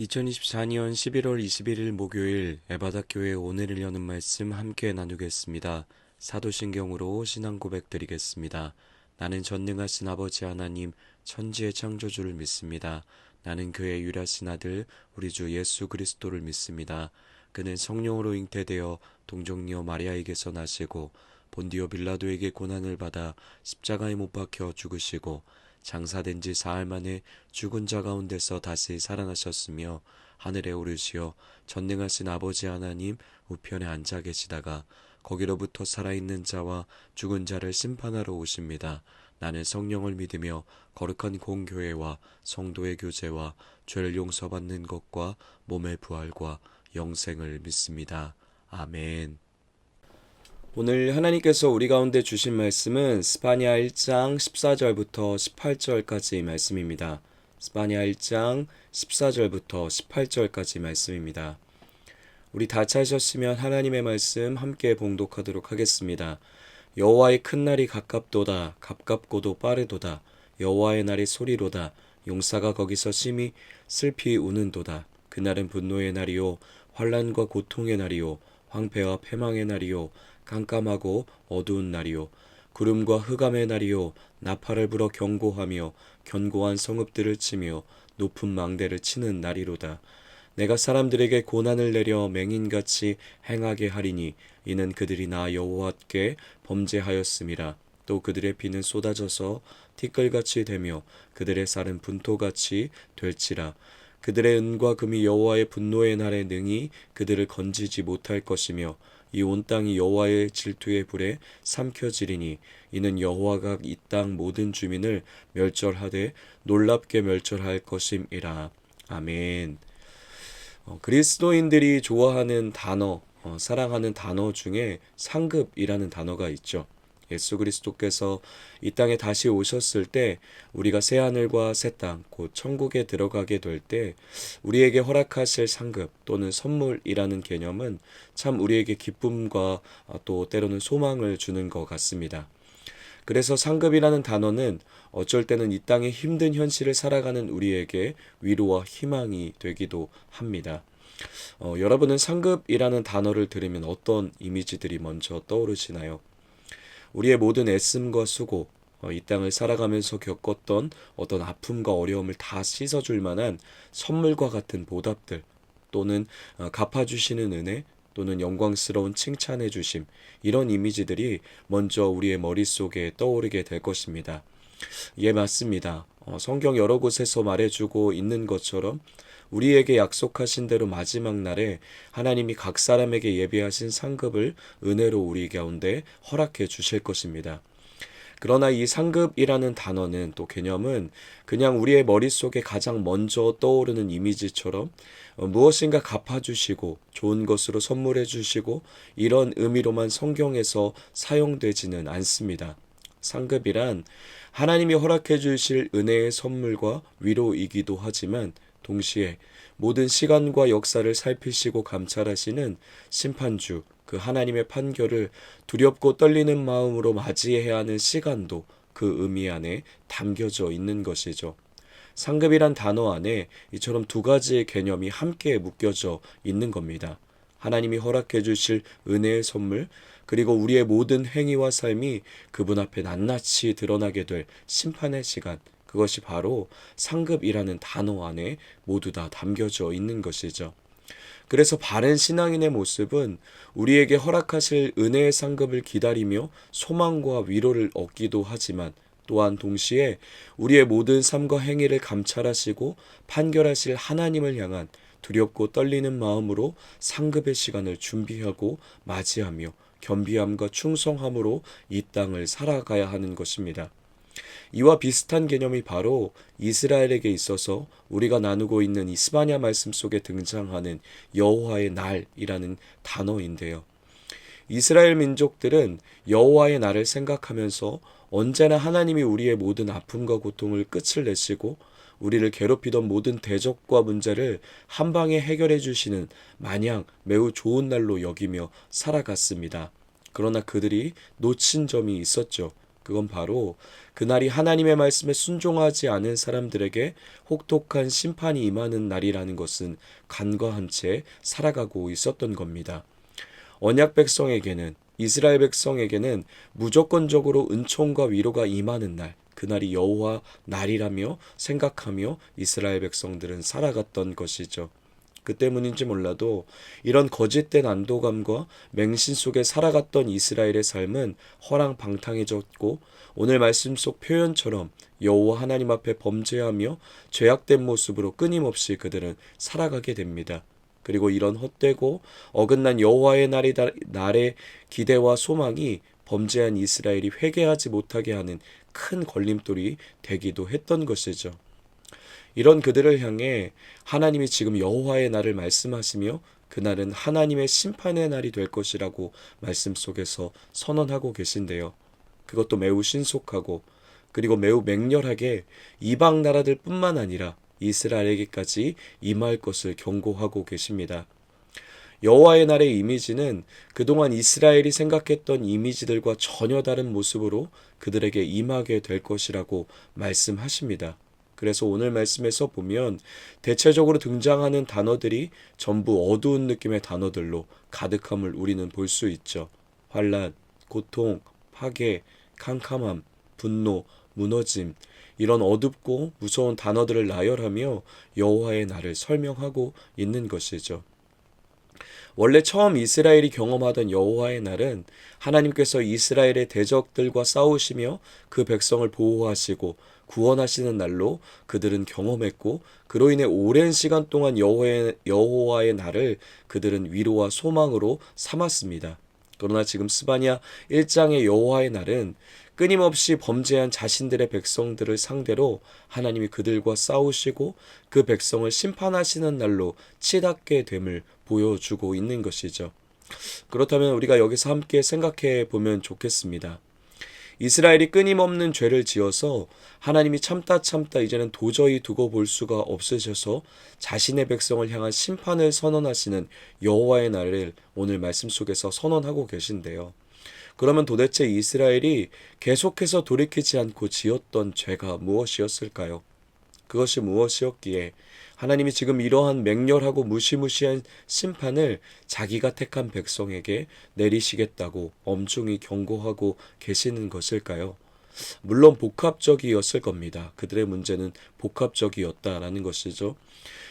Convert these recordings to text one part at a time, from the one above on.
2024년 11월 21일 목요일 에바다교회 오늘을 여는 말씀 함께 나누겠습니다. 사도신경으로 신앙 고백 드리겠습니다. 나는 전능하신 아버지 하나님 천지의 창조주를 믿습니다. 나는 그의 유일하신 아들 우리 주 예수 그리스도를 믿습니다. 그는 성령으로 잉태되어 동정녀 마리아에게서 나시고 본디오 빌라도에게 고난을 받아 십자가에 못 박혀 죽으시고 장사된 지 사흘 만에 죽은 자 가운데서 다시 살아나셨으며 하늘에 오르시어 전능하신 아버지 하나님 우편에 앉아 계시다가 거기로부터 살아있는 자와 죽은 자를 심판하러 오십니다. 나는 성령을 믿으며 거룩한 공교회와 성도의 교제와 죄를 용서받는 것과 몸의 부활과 영생을 믿습니다. 아멘. 오늘 하나님께서 우리 가운데 주신 말씀은 스파냐 1장 14절부터 18절까지 말씀입니다. 스파냐 1장 14절부터 18절까지 말씀입니다. 우리 다 찾으셨으면 하나님의 말씀 함께 봉독하도록 하겠습니다. 여호와의 큰 날이 가깝도다. 가깝고도 빠르도다. 여호와의 날이 소리로다. 용사가 거기서 심히 슬피 우는도다. 그날은 분노의 날이요 환난과 고통의 날이요 황폐와 패망의 날이요 깜깜하고 어두운 날이요 구름과 흑암의 날이요 나팔을 불어 경고하며 견고한 성읍들을 치며 높은 망대를 치는 날이로다. 내가 사람들에게 고난을 내려 맹인같이 행하게 하리니 이는 그들이 나 여호와께 범죄하였음이라. 또 그들의 피는 쏟아져서 티끌같이 되며 그들의 살은 분토같이 될지라. 그들의 은과 금이 여호와의 분노의 날에 능히 그들을 건지지 못할 것이며 이 온 땅이 여호와의 질투의 불에 삼켜지리니 이는 여호와가 이 땅 모든 주민을 멸절하되 놀랍게 멸절할 것임이라. 아멘. 그리스도인들이 좋아하는 단어, 사랑하는 단어 중에 상급이라는 단어가 있죠. 예수 그리스도께서 이 땅에 다시 오셨을 때 우리가 새 하늘과 새 땅, 곧 천국에 들어가게 될 때 우리에게 허락하실 상급 또는 선물이라는 개념은 참 우리에게 기쁨과 또 때로는 소망을 주는 것 같습니다. 그래서 상급이라는 단어는 어쩔 때는 이 땅의 힘든 현실을 살아가는 우리에게 위로와 희망이 되기도 합니다. 여러분은 상급이라는 단어를 들으면 어떤 이미지들이 먼저 떠오르시나요? 우리의 모든 애씀과 수고, 이 땅을 살아가면서 겪었던 어떤 아픔과 어려움을 다 씻어줄 만한 선물과 같은 보답들, 또는 갚아주시는 은혜, 또는 영광스러운 칭찬해 주심, 이런 이미지들이 먼저 우리의 머릿속에 떠오르게 될 것입니다. 예, 맞습니다. 성경 여러 곳에서 말해주고 있는 것처럼 우리에게 약속하신 대로 마지막 날에 하나님이 각 사람에게 예비하신 상급을 은혜로 우리 가운데 허락해 주실 것입니다. 그러나 이 상급이라는 단어는 또 개념은 그냥 우리의 머릿속에 가장 먼저 떠오르는 이미지처럼 무엇인가 갚아주시고 좋은 것으로 선물해 주시고 이런 의미로만 성경에서 사용되지는 않습니다. 상급이란 하나님이 허락해 주실 은혜의 선물과 위로이기도 하지만 동시에 모든 시간과 역사를 살피시고 감찰하시는 심판주, 그 하나님의 판결을 두렵고 떨리는 마음으로 맞이해야 하는 시간도 그 의미 안에 담겨져 있는 것이죠. 상급이란 단어 안에 이처럼 두 가지의 개념이 함께 묶여져 있는 겁니다. 하나님이 허락해 주실 은혜의 선물, 그리고 우리의 모든 행위와 삶이 그분 앞에 낱낱이 드러나게 될 심판의 시간, 그것이 바로 상급이라는 단어 안에 모두 다 담겨져 있는 것이죠. 그래서 바른 신앙인의 모습은 우리에게 허락하실 은혜의 상급을 기다리며 소망과 위로를 얻기도 하지만 또한 동시에 우리의 모든 삶과 행위를 감찰하시고 판결하실 하나님을 향한 두렵고 떨리는 마음으로 상급의 시간을 준비하고 맞이하며 겸비함과 충성함으로 이 땅을 살아가야 하는 것입니다. 이와 비슷한 개념이 바로 이스라엘에게 있어서 우리가 나누고 있는 이 스바냐 말씀 속에 등장하는 여호와의 날이라는 단어인데요. 이스라엘 민족들은 여호와의 날을 생각하면서 언제나 하나님이 우리의 모든 아픔과 고통을 끝을 내시고 우리를 괴롭히던 모든 대적과 문제를 한 방에 해결해 주시는 마냥 매우 좋은 날로 여기며 살아갔습니다. 그러나 그들이 놓친 점이 있었죠. 그건 바로 그날이 하나님의 말씀에 순종하지 않은 사람들에게 혹독한 심판이 임하는 날이라는 것은 간과한 채 살아가고 있었던 겁니다. 언약 백성에게는, 이스라엘 백성에게는 무조건적으로 은총과 위로가 임하는 날, 그날이 여호와 날이라며 생각하며 이스라엘 백성들은 살아갔던 것이죠. 그 때문인지 몰라도 이런 거짓된 안도감과 맹신 속에 살아갔던 이스라엘의 삶은 허랑방탕해졌고, 오늘 말씀 속 표현처럼 여호와 하나님 앞에 범죄하며 죄악된 모습으로 끊임없이 그들은 살아가게 됩니다. 그리고 이런 헛되고 어긋난 여호와의 날의 기대와 소망이 범죄한 이스라엘이 회개하지 못하게 하는 큰 걸림돌이 되기도 했던 것이죠. 이런 그들을 향해 하나님이 지금 여호와의 날을 말씀하시며 그날은 하나님의 심판의 날이 될 것이라고 말씀 속에서 선언하고 계신데요. 그것도 매우 신속하고 그리고 매우 맹렬하게 이방 나라들 뿐만 아니라 이스라엘에게까지 임할 것을 경고하고 계십니다. 여호와의 날의 이미지는 그동안 이스라엘이 생각했던 이미지들과 전혀 다른 모습으로 그들에게 임하게 될 것이라고 말씀하십니다. 그래서 오늘 말씀에서 보면 대체적으로 등장하는 단어들이 전부 어두운 느낌의 단어들로 가득함을 우리는 볼 수 있죠. 환난, 고통, 파괴, 캄캄함, 분노, 무너짐, 이런 어둡고 무서운 단어들을 나열하며 여호와의 날을 설명하고 있는 것이죠. 원래 처음 이스라엘이 경험하던 여호와의 날은 하나님께서 이스라엘의 대적들과 싸우시며 그 백성을 보호하시고 구원하시는 날로 그들은 경험했고, 그로 인해 오랜 시간 동안 여호와의 날을 그들은 위로와 소망으로 삼았습니다. 그러나 지금 스바냐 1장의 여호와의 날은 끊임없이 범죄한 자신들의 백성들을 상대로 하나님이 그들과 싸우시고 그 백성을 심판하시는 날로 치닫게 됨을 보여주고 있는 것이죠. 그렇다면 우리가 여기서 함께 생각해 보면 좋겠습니다. 이스라엘이 끊임없는 죄를 지어서 하나님이 참다 이제는 도저히 두고 볼 수가 없으셔서 자신의 백성을 향한 심판을 선언하시는 여호와의 날을 오늘 말씀 속에서 선언하고 계신데요. 그러면 도대체 이스라엘이 계속해서 돌이키지 않고 지었던 죄가 무엇이었을까요? 그것이 무엇이었기에 하나님이 지금 이러한 맹렬하고 무시무시한 심판을 자기가 택한 백성에게 내리시겠다고 엄중히 경고하고 계시는 것일까요? 물론 복합적이었을 겁니다. 그들의 문제는 복합적이었다라는 것이죠.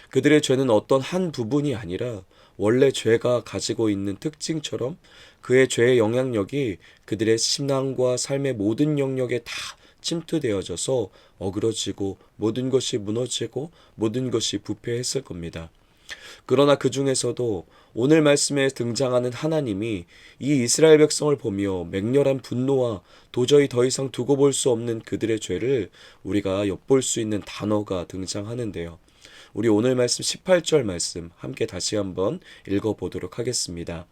그들의 죄는 어떤 한 부분이 아니라 원래 죄가 가지고 있는 특징처럼 그의 죄의 영향력이 그들의 신앙과 삶의 모든 영역에 다 침투되어져서 어그러지고 모든 것이 무너지고 모든 것이 부패했을 겁니다. 그러나 그 중에서도 오늘 말씀에 등장하는 하나님이 이 이스라엘 백성을 보며 맹렬한 분노와 도저히 더 이상 두고 볼 수 없는 그들의 죄를 우리가 엿볼 수 있는 단어가 등장하는데요. 우리 오늘 말씀 18절 말씀 함께 다시 한번 읽어보도록 하겠습니다.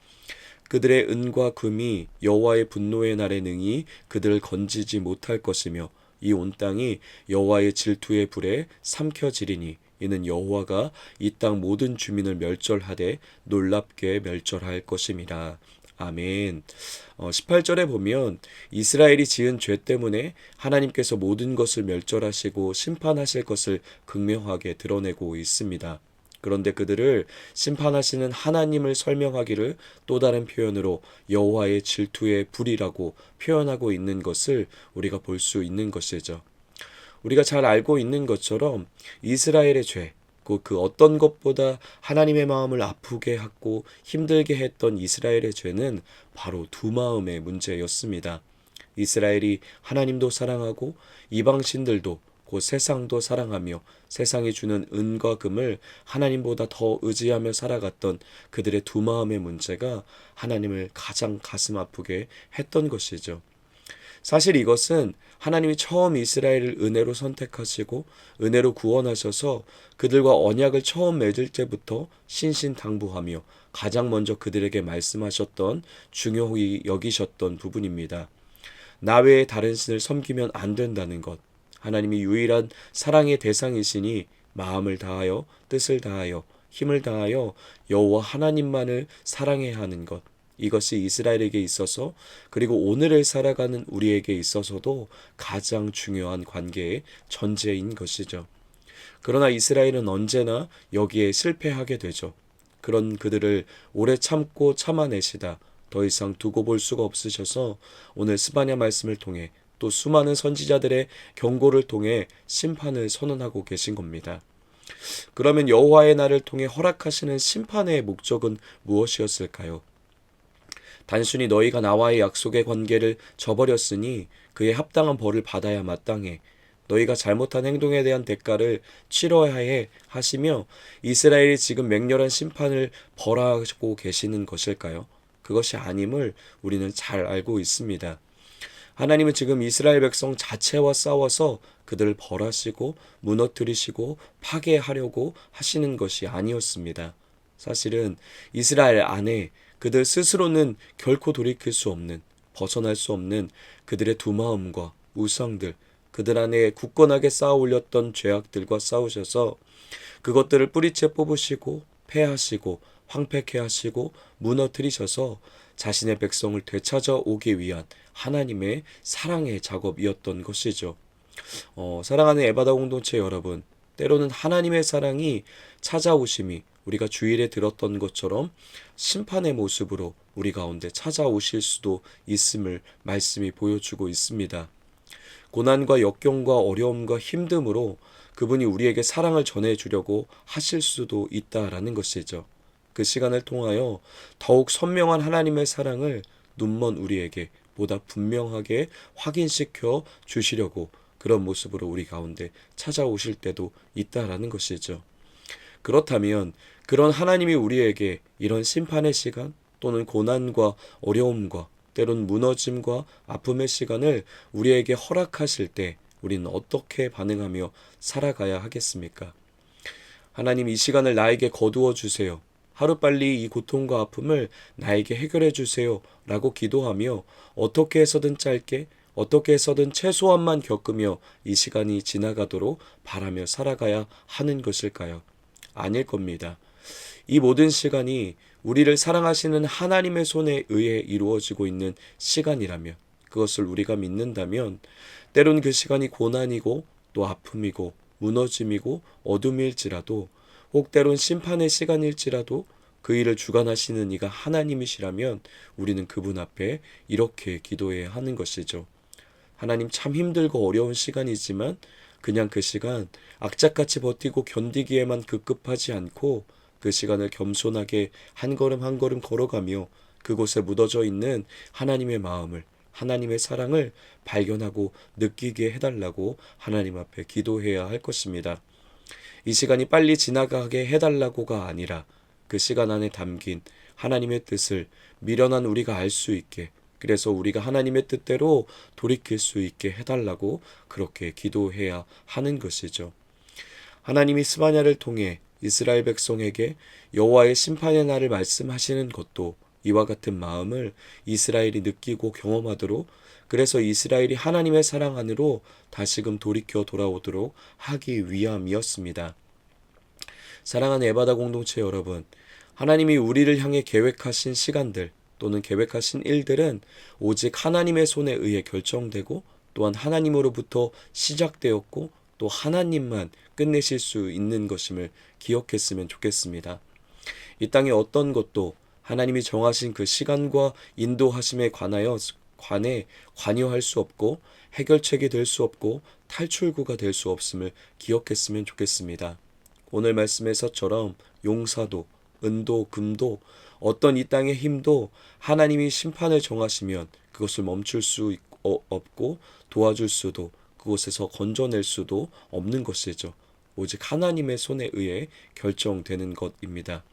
그들의 은과 금이 여호와의 분노의 날에 능히 그들을 건지지 못할 것이며 이 온 땅이 여호와의 질투의 불에 삼켜지리니 이는 여호와가 이 땅 모든 주민을 멸절하되 놀랍게 멸절할 것임이라. 아멘. 18절에 보면 이스라엘이 지은 죄 때문에 하나님께서 모든 것을 멸절하시고 심판하실 것을 극명하게 드러내고 있습니다. 그런데 그들을 심판하시는 하나님을 설명하기를 또 다른 표현으로 여호와의 질투의 불이라고 표현하고 있는 것을 우리가 볼 수 있는 것이죠. 우리가 잘 알고 있는 것처럼 이스라엘의 죄, 그 어떤 것보다 하나님의 마음을 아프게 하고 힘들게 했던 이스라엘의 죄는 바로 두 마음의 문제였습니다. 이스라엘이 하나님도 사랑하고 이방신들도 곧 세상도 사랑하며 세상이 주는 은과 금을 하나님보다 더 의지하며 살아갔던 그들의 두 마음의 문제가 하나님을 가장 가슴 아프게 했던 것이죠. 사실 이것은 하나님이 처음 이스라엘을 은혜로 선택하시고 은혜로 구원하셔서 그들과 언약을 처음 맺을 때부터 신신당부하며 가장 먼저 그들에게 말씀하셨던 중요히 여기셨던 부분입니다. 나 외에 다른 신을 섬기면 안 된다는 것. 하나님이 유일한 사랑의 대상이시니 마음을 다하여 뜻을 다하여 힘을 다하여 여호와 하나님만을 사랑해야 하는 것. 이것이 이스라엘에게 있어서 그리고 오늘을 살아가는 우리에게 있어서도 가장 중요한 관계의 전제인 것이죠. 그러나 이스라엘은 언제나 여기에 실패하게 되죠. 그런 그들을 오래 참고 참아내시다 더 이상 두고 볼 수가 없으셔서 오늘 스바냐 말씀을 통해 또 수많은 선지자들의 경고를 통해 심판을 선언하고 계신 겁니다. 그러면 여호와의 날을 통해 허락하시는 심판의 목적은 무엇이었을까요? 단순히 너희가 나와의 약속의 관계를 저버렸으니 그에 합당한 벌을 받아야 마땅해. 너희가 잘못한 행동에 대한 대가를 치러야 해 하시며 이스라엘이 지금 맹렬한 심판을 벌하고 계시는 것일까요? 그것이 아님을 우리는 잘 알고 있습니다. 하나님은 지금 이스라엘 백성 자체와 싸워서 그들을 벌하시고 무너뜨리시고 파괴하려고 하시는 것이 아니었습니다. 사실은 이스라엘 안에 그들 스스로는 결코 돌이킬 수 없는, 벗어날 수 없는 그들의 두 마음과 우상들, 그들 안에 굳건하게 쌓아 올렸던 죄악들과 싸우셔서 그것들을 뿌리째 뽑으시고 패하시고 황폐케 하시고 무너뜨리셔서 자신의 백성을 되찾아 오기 위한 하나님의 사랑의 작업이었던 것이죠. 사랑하는 에바다 공동체 여러분, 때로는 하나님의 사랑이 찾아오심이 우리가 주일에 들었던 것처럼 심판의 모습으로 우리 가운데 찾아오실 수도 있음을 말씀이 보여주고 있습니다. 고난과 역경과 어려움과 힘듦으로 그분이 우리에게 사랑을 전해주려고 하실 수도 있다라는 것이죠. 그 시간을 통하여 더욱 선명한 하나님의 사랑을 눈먼 우리에게 보다 분명하게 확인시켜 주시려고 그런 모습으로 우리 가운데 찾아오실 때도 있다라는 것이죠. 그렇다면 그런 하나님이 우리에게 이런 심판의 시간 또는 고난과 어려움과 때론 무너짐과 아픔의 시간을 우리에게 허락하실 때 우리는 어떻게 반응하며 살아가야 하겠습니까? 하나님 이 시간을 나에게 거두어 주세요. 하루빨리 이 고통과 아픔을 나에게 해결해 주세요. 라고 기도하며 어떻게 해서든 짧게 어떻게 해서든 최소한만 겪으며 이 시간이 지나가도록 바라며 살아가야 하는 것일까요? 아닐 겁니다. 이 모든 시간이 우리를 사랑하시는 하나님의 손에 의해 이루어지고 있는 시간이라면 그것을 우리가 믿는다면 때론 그 시간이 고난이고 또 아픔이고 무너짐이고 어둠일지라도 혹 때론 심판의 시간일지라도 그 일을 주관하시는 이가 하나님이시라면 우리는 그분 앞에 이렇게 기도해야 하는 것이죠. 하나님 참 힘들고 어려운 시간이지만 그냥 그 시간 악착같이 버티고 견디기에만 급급하지 않고 그 시간을 겸손하게 한 걸음 한 걸음 걸어가며 그곳에 묻어져 있는 하나님의 마음을 하나님의 사랑을 발견하고 느끼게 해달라고 하나님 앞에 기도해야 할 것입니다. 이 시간이 빨리 지나가게 해달라고가 아니라 그 시간 안에 담긴 하나님의 뜻을 미련한 우리가 알 수 있게 그래서 우리가 하나님의 뜻대로 돌이킬 수 있게 해달라고 그렇게 기도해야 하는 것이죠. 하나님이 스바냐를 통해 이스라엘 백성에게 여호와의 심판의 날을 말씀하시는 것도 이와 같은 마음을 이스라엘이 느끼고 경험하도록 그래서 이스라엘이 하나님의 사랑 안으로 다시금 돌이켜 돌아오도록 하기 위함이었습니다. 사랑하는 에바다 공동체 여러분, 하나님이 우리를 향해 계획하신 시간들 또는 계획하신 일들은 오직 하나님의 손에 의해 결정되고 또한 하나님으로부터 시작되었고 또 하나님만 끝내실 수 있는 것임을 기억했으면 좋겠습니다. 이 땅의 어떤 것도 하나님이 정하신 그 시간과 인도하심에 관해 관여할 수 없고 해결책이 될 수 없고 탈출구가 될 수 없음을 기억했으면 좋겠습니다. 오늘 말씀에서처럼 용사도 은도 금도 어떤 이 땅의 힘도 하나님이 심판을 정하시면 그것을 멈출 수 없고 도와줄 수도 그곳에서 건져낼 수도 없는 것이죠. 오직 하나님의 손에 의해 결정되는 것입니다.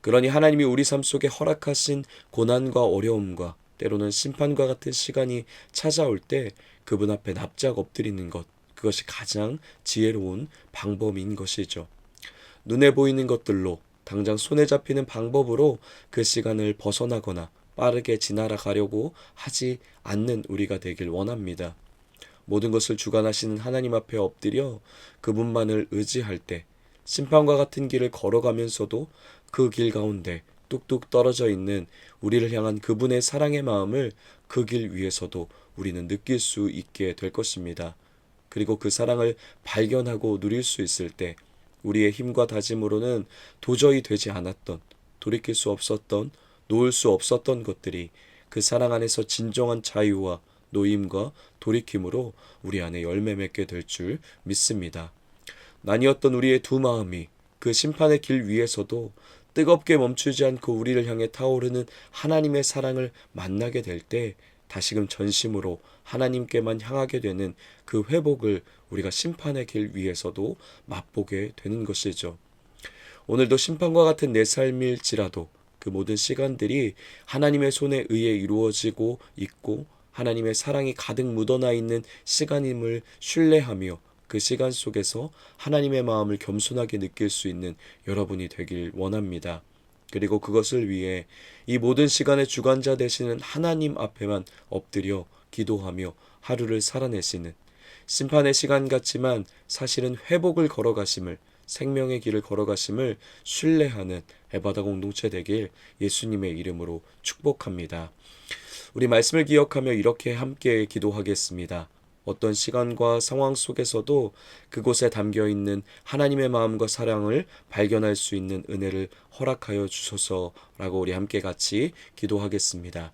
그러니 하나님이 우리 삶 속에 허락하신 고난과 어려움과 때로는 심판과 같은 시간이 찾아올 때 그분 앞에 납작 엎드리는 것, 그것이 가장 지혜로운 방법인 것이죠. 눈에 보이는 것들로 당장 손에 잡히는 방법으로 그 시간을 벗어나거나 빠르게 지나가려고 하지 않는 우리가 되길 원합니다. 모든 것을 주관하시는 하나님 앞에 엎드려 그분만을 의지할 때 심판과 같은 길을 걸어가면서도 그 길 가운데 뚝뚝 떨어져 있는 우리를 향한 그분의 사랑의 마음을 그 길 위에서도 우리는 느낄 수 있게 될 것입니다. 그리고 그 사랑을 발견하고 누릴 수 있을 때 우리의 힘과 다짐으로는 도저히 되지 않았던, 돌이킬 수 없었던, 놓을 수 없었던 것들이 그 사랑 안에서 진정한 자유와 노임과 돌이킴으로 우리 안에 열매 맺게 될 줄 믿습니다. 나뉘었던 우리의 두 마음이 그 심판의 길 위에서도 뜨겁게 멈추지 않고 우리를 향해 타오르는 하나님의 사랑을 만나게 될 때 다시금 전심으로 하나님께만 향하게 되는 그 회복을 우리가 심판의 길 위에서도 맛보게 되는 것이죠. 오늘도 심판과 같은 내 삶일지라도 그 모든 시간들이 하나님의 손에 의해 이루어지고 있고 하나님의 사랑이 가득 묻어나 있는 시간임을 신뢰하며 그 시간 속에서 하나님의 마음을 겸손하게 느낄 수 있는 여러분이 되길 원합니다. 그리고 그것을 위해 이 모든 시간의 주관자 되시는 하나님 앞에만 엎드려 기도하며 하루를 살아내시는 심판의 시간 같지만 사실은 회복을 걸어가심을 생명의 길을 걸어가심을 신뢰하는 에바다 공동체 되길 예수님의 이름으로 축복합니다. 우리 말씀을 기억하며 이렇게 함께 기도하겠습니다. 어떤 시간과 상황 속에서도 그곳에 담겨 있는 하나님의 마음과 사랑을 발견할 수 있는 은혜를 허락하여 주소서라고 우리 함께 같이 기도하겠습니다.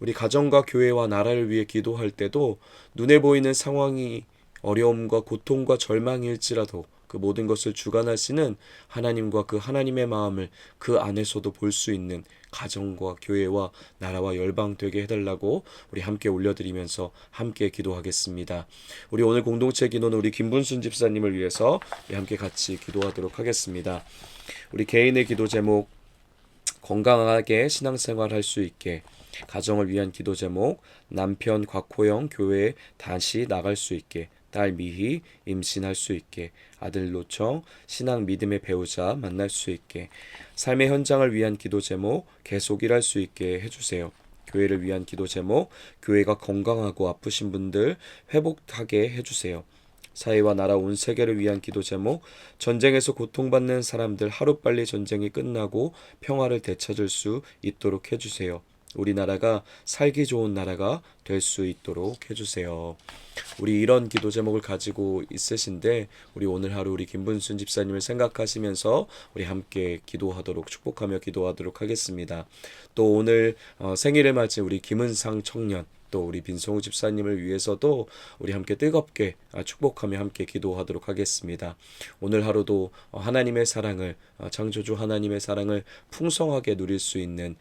우리 가정과 교회와 나라를 위해 기도할 때도 눈에 보이는 상황이 어려움과 고통과 절망일지라도 그 모든 것을 주관하시는 하나님과 그 하나님의 마음을 그 안에서도 볼 수 있는 가정과 교회와 나라와 열방 되게 해달라고 우리 함께 올려드리면서 함께 기도하겠습니다. 우리 오늘 공동체 기도는 우리 김분순 집사님을 위해서 우리 함께 같이 기도하도록 하겠습니다. 우리 개인의 기도 제목 건강하게 신앙생활 할 수 있게 가정을 위한 기도 제목 남편 곽호영 교회에 다시 나갈 수 있게 딸 미희 임신할 수 있게 아들 노청 신앙 믿음의 배우자 만날 수 있게 삶의 현장을 위한 기도 제목 계속 일할 수 있게 해주세요. 교회를 위한 기도 제목 교회가 건강하고 아프신 분들 회복하게 해주세요. 사회와 나라 온 세계를 위한 기도 제목 전쟁에서 고통받는 사람들 하루빨리 전쟁이 끝나고 평화를 되찾을 수 있도록 해주세요. 우리나라가 살기 좋은 나라가 될 수 있도록 해주세요. 우리 이런 기도 제목을 가지고 있으신데 우리 오늘 하루 우리 김분순 집사님을 생각하시면서 우리 함께 기도하도록 축복하며 기도하도록 하겠습니다. 또 오늘 생일을 맞은 우리 김은상 청년 또 우리 빈성우 집사님을 위해서도 우리 함께 뜨겁게 축복하며 함께 기도하도록 하겠습니다. 오늘 하루도 하나님의 사랑을 창조주 하나님의 사랑을 풍성하게 누릴 수 있는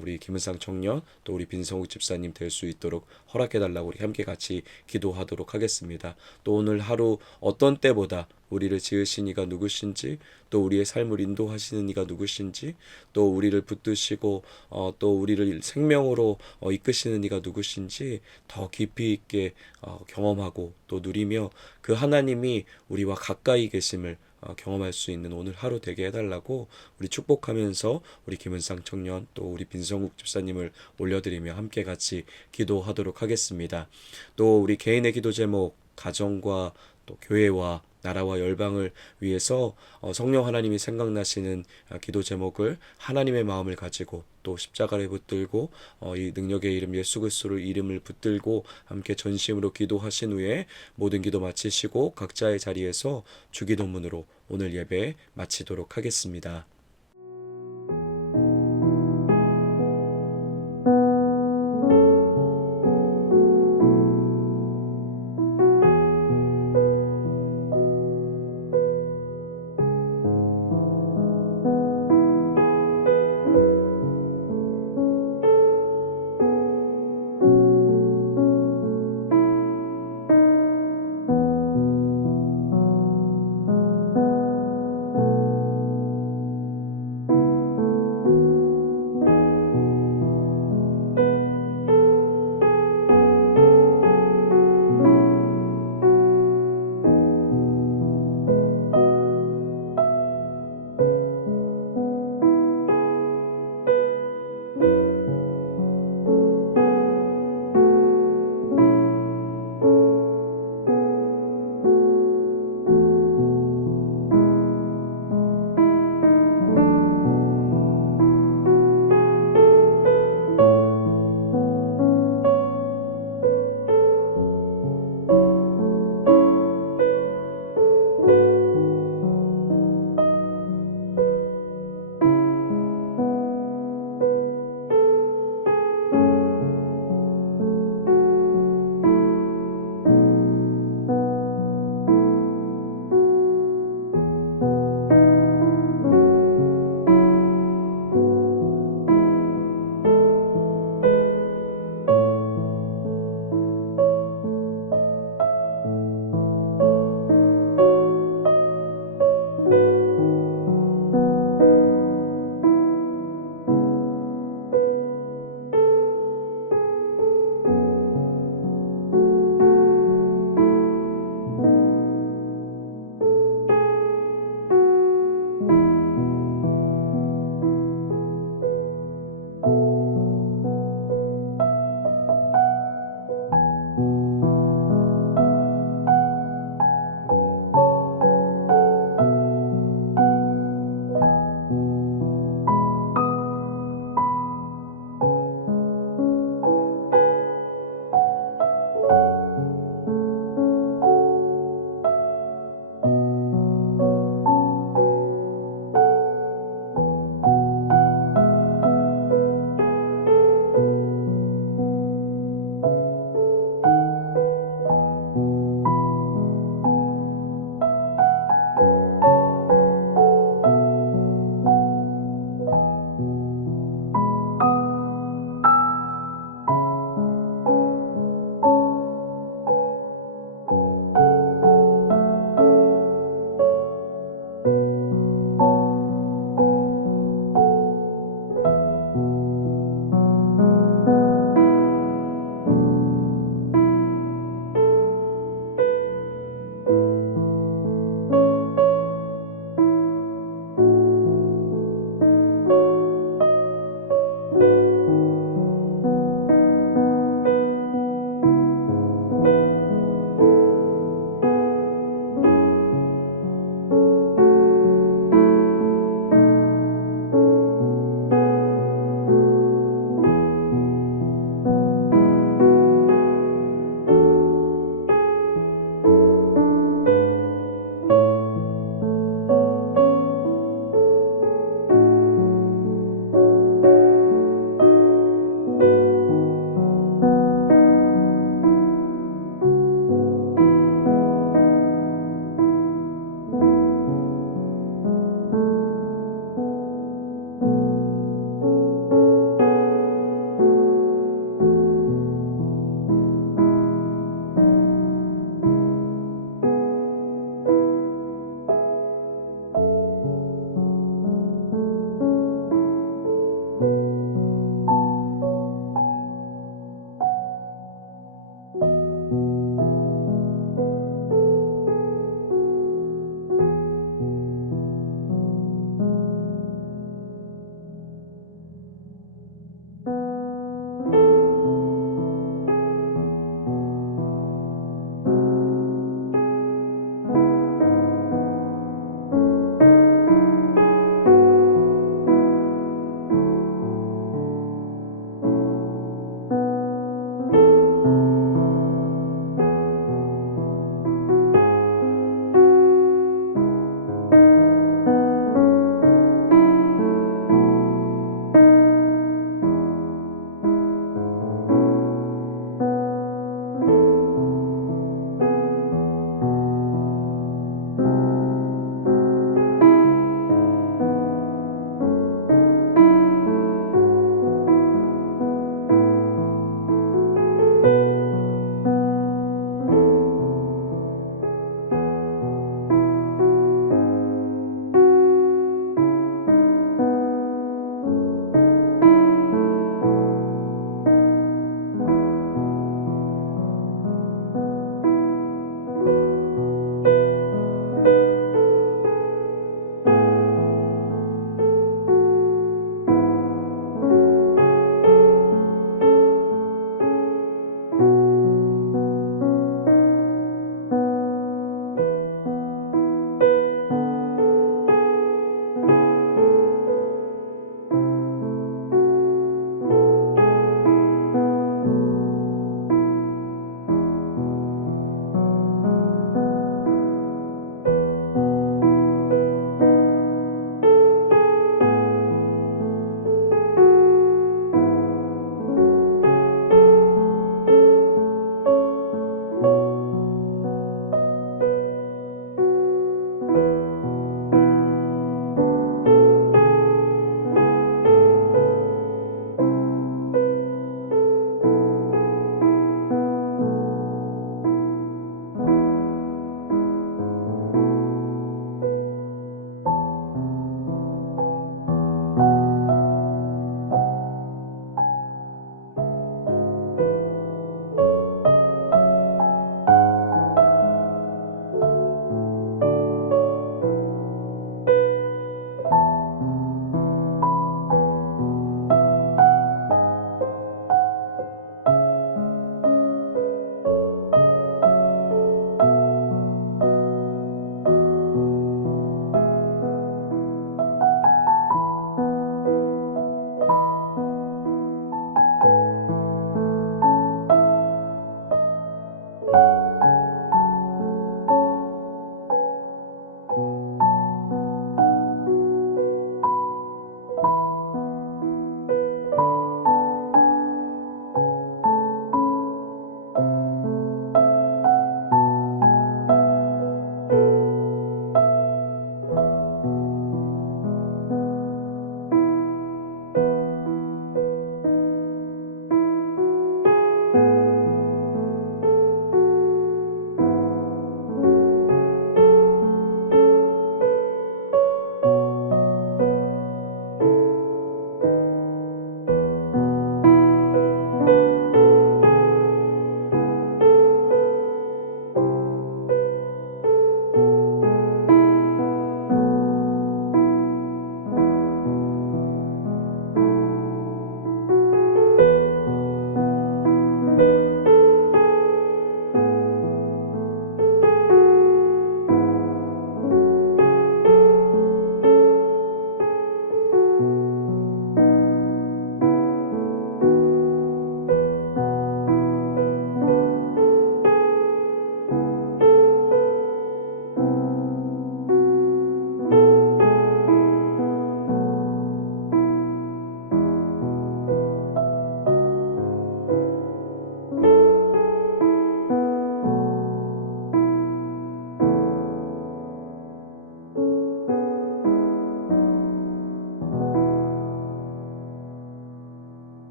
우리 김은상 청년 또 우리 빈성우 집사님 될 수 있도록 허락해달라고 우리 함께 같이 기도하도록 하겠습니다. 또 오늘 하루 어떤 때보다 우리를 지으신 이가 누구신지 또 우리의 삶을 인도하시는 이가 누구신지 또 우리를 붙드시고 또 우리를 생명으로 이끄시는 이가 누구신지 더 깊이 있게 경험하고 또 누리며 그 하나님이 우리와 가까이 계심을 경험할 수 있는 오늘 하루 되게 해달라고 우리 축복하면서 우리 김은상 청년 또 우리 빈성국 집사님을 올려드리며 함께 같이 기도하도록 하겠습니다. 또 우리 개인의 기도 제목 가정과 또 교회와 나라와 열방을 위해서 성령 하나님이 생각나시는 기도 제목을 하나님의 마음을 가지고 또 십자가를 붙들고 이 능력의 이름 예수 그리스도의 이름을 붙들고 함께 전심으로 기도하신 후에 모든 기도 마치시고 각자의 자리에서 주기도문으로 오늘 예배 마치도록 하겠습니다.